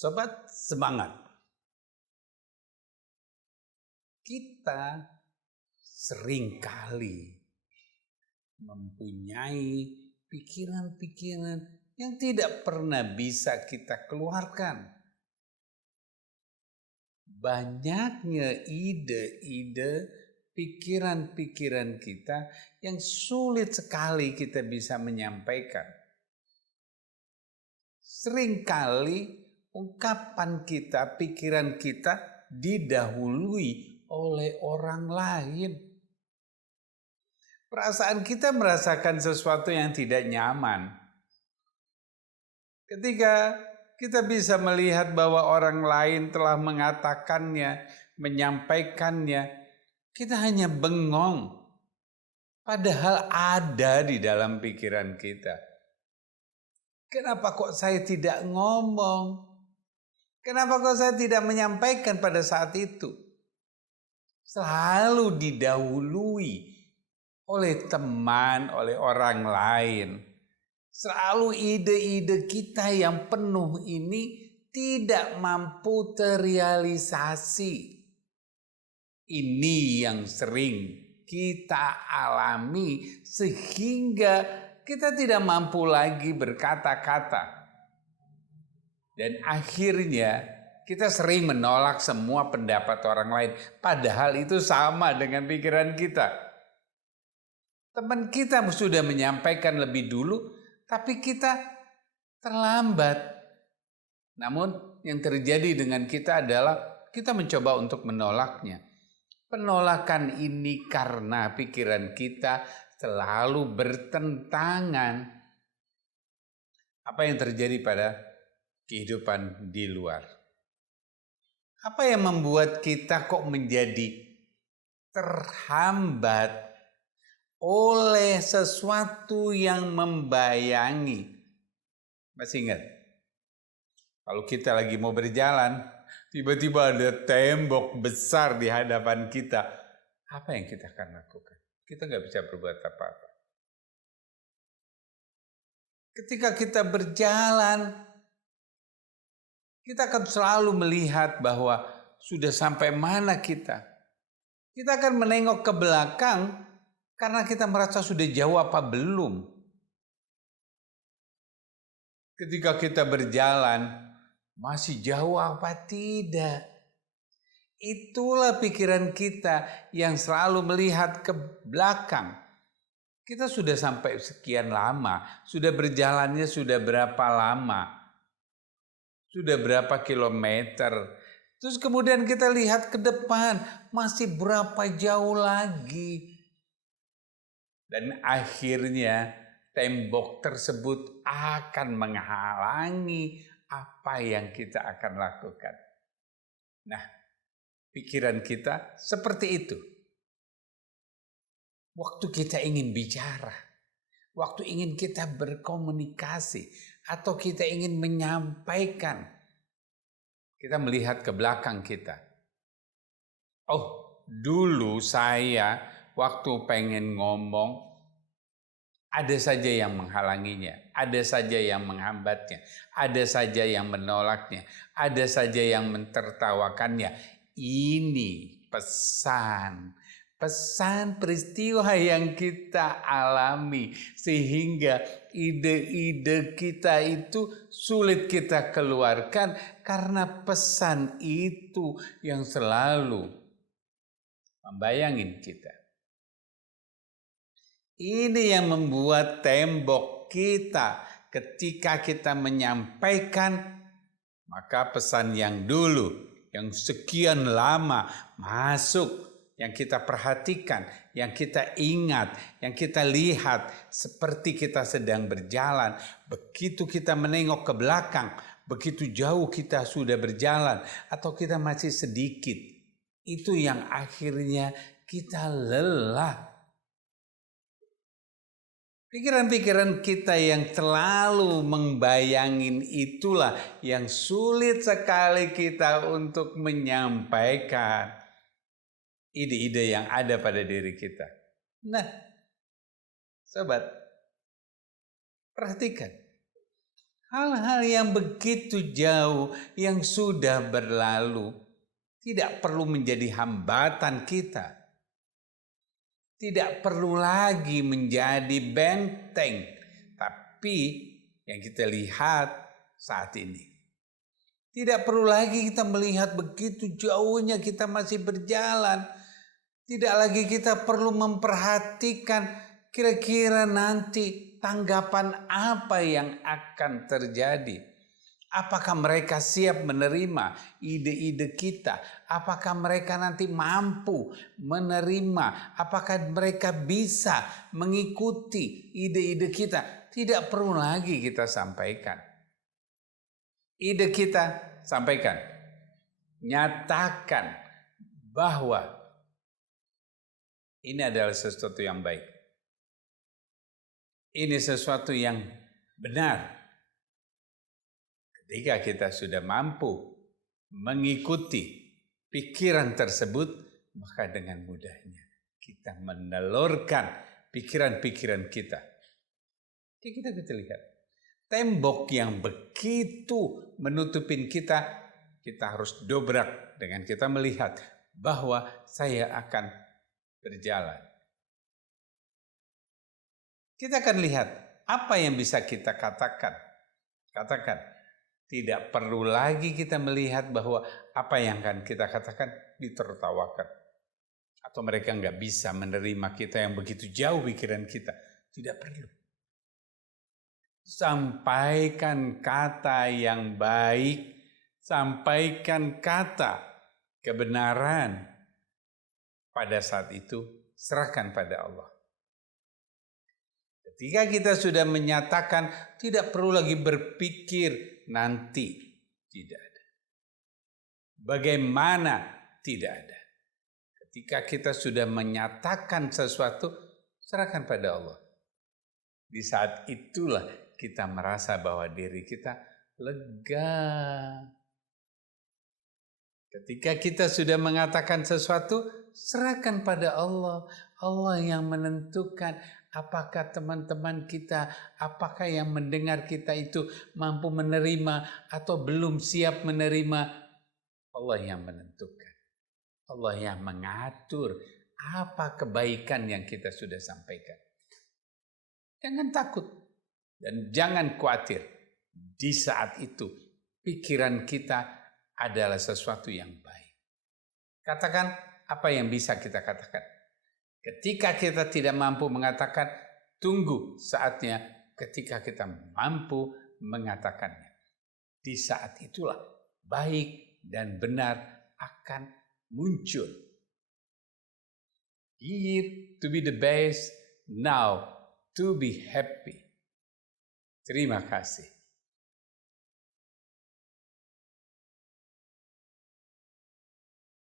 Sobat semangat. Kita seringkali mempunyai pikiran-pikiran yang tidak pernah bisa kita keluarkan. Banyaknya ide-ide, pikiran-pikiran kita yang sulit sekali kita bisa menyampaikan. Seringkali ungkapan kita, pikiran kita didahului oleh orang lain. Perasaan kita merasakan sesuatu yang tidak nyaman. Ketika kita bisa melihat bahwa orang lain telah mengatakannya, menyampaikannya, kita hanya bengong. Padahal ada di dalam pikiran kita. Kenapa kok saya tidak ngomong? Kenapa kok saya tidak menyampaikan pada saat itu? Selalu didahului oleh teman, oleh orang lain. Selalu ide-ide kita yang penuh ini tidak mampu terrealisasi. Ini yang sering kita alami sehingga kita tidak mampu lagi berkata-kata. Dan akhirnya kita sering menolak semua pendapat orang lain. Padahal itu sama dengan pikiran kita. Teman kita sudah menyampaikan lebih dulu, tapi kita terlambat. Namun yang terjadi dengan kita adalah kita mencoba untuk menolaknya. Penolakan ini karena pikiran kita selalu bertentangan. Apa yang terjadi pada kehidupan di luar? Apa yang membuat kita kok menjadi terhambat oleh sesuatu yang membayangi? Masih ingat? Kalau kita lagi mau berjalan, tiba-tiba ada tembok besar di hadapan kita. Apa yang kita akan lakukan? Kita nggak bisa berbuat apa-apa. Ketika kita berjalan, kita akan selalu melihat bahwa sudah sampai mana kita. Kita akan menengok ke belakang karena kita merasa sudah jauh apa belum. Ketika kita berjalan, masih jauh apa tidak. Itulah pikiran kita yang selalu melihat ke belakang. Kita sudah sampai sekian lama, sudah berjalannya sudah berapa lama. Sudah berapa kilometer. Terus kemudian kita lihat ke depan, masih berapa jauh lagi. Dan akhirnya tembok tersebut akan menghalangi apa yang kita akan lakukan. Nah, pikiran kita seperti itu. Waktu kita ingin bicara, waktu ingin kita berkomunikasi, atau kita ingin menyampaikan, kita melihat ke belakang kita. Oh, dulu saya waktu pengen ngomong, ada saja yang menghalanginya, ada saja yang menghambatnya, ada saja yang menolaknya, ada saja yang mentertawakannya. Ini pesan peristiwa yang kita alami sehingga ide-ide kita itu sulit kita keluarkan karena pesan itu yang selalu membayangin kita. Ini yang membuat tembok kita ketika kita menyampaikan, maka pesan yang dulu, yang sekian lama masuk, yang kita perhatikan, yang kita ingat, yang kita lihat seperti kita sedang berjalan. Begitu kita menengok ke belakang, begitu jauh kita sudah berjalan atau kita masih sedikit, itu yang akhirnya kita lelah. Pikiran-pikiran kita yang selalu membayangin itulah yang sulit sekali kita untuk menyampaikan ide-ide yang ada pada diri kita. Nah, sobat, perhatikan. Hal-hal yang begitu jauh yang sudah berlalu tidak perlu menjadi hambatan kita. Tidak perlu lagi menjadi benteng. Tapi yang kita lihat saat ini. Tidak perlu lagi kita melihat begitu jauhnya kita masih berjalan. Tidak lagi kita perlu memperhatikan kira-kira nanti tanggapan apa yang akan terjadi. Apakah mereka siap menerima ide-ide kita? Apakah mereka nanti mampu menerima? Apakah mereka bisa mengikuti ide-ide kita? Tidak perlu lagi kita sampaikan. Ide kita sampaikan. Nyatakan bahwa ini adalah sesuatu yang baik. Ini sesuatu yang benar. Ketika kita sudah mampu mengikuti pikiran tersebut, maka dengan mudahnya kita menelurkan pikiran-pikiran kita. Kita lihat. Tembok yang begitu menutupin kita harus dobrak dengan kita melihat bahwa saya akan berjalan. Kita akan lihat apa yang bisa kita katakan. Tidak perlu lagi kita melihat bahwa apa yang akan kita katakan ditertawakan. Atau mereka nggak bisa menerima kita yang begitu jauh pikiran kita. Tidak perlu. Sampaikan kata yang baik. Sampaikan kata kebenaran. Pada saat itu serahkan pada Allah. Ketika kita sudah menyatakan tidak perlu lagi berpikir nanti, tidak ada. Bagaimana? Tidak ada. Ketika kita sudah menyatakan sesuatu, serahkan pada Allah. Di saat itulah kita merasa bahwa diri kita lega. Ketika kita sudah mengatakan sesuatu, serahkan pada Allah. Allah yang menentukan apakah teman-teman kita, apakah yang mendengar kita itu mampu menerima atau belum siap menerima. Allah yang menentukan. Allah yang mengatur apa kebaikan yang kita sudah sampaikan. Jangan takut dan jangan khawatir. Di saat itu pikiran kita adalah sesuatu yang baik. Katakan apa yang bisa kita katakan. Ketika kita tidak mampu mengatakan, tunggu saatnya ketika kita mampu mengatakannya. Di saat itulah baik dan benar akan muncul. Here to be the best, now to be happy. Terima kasih.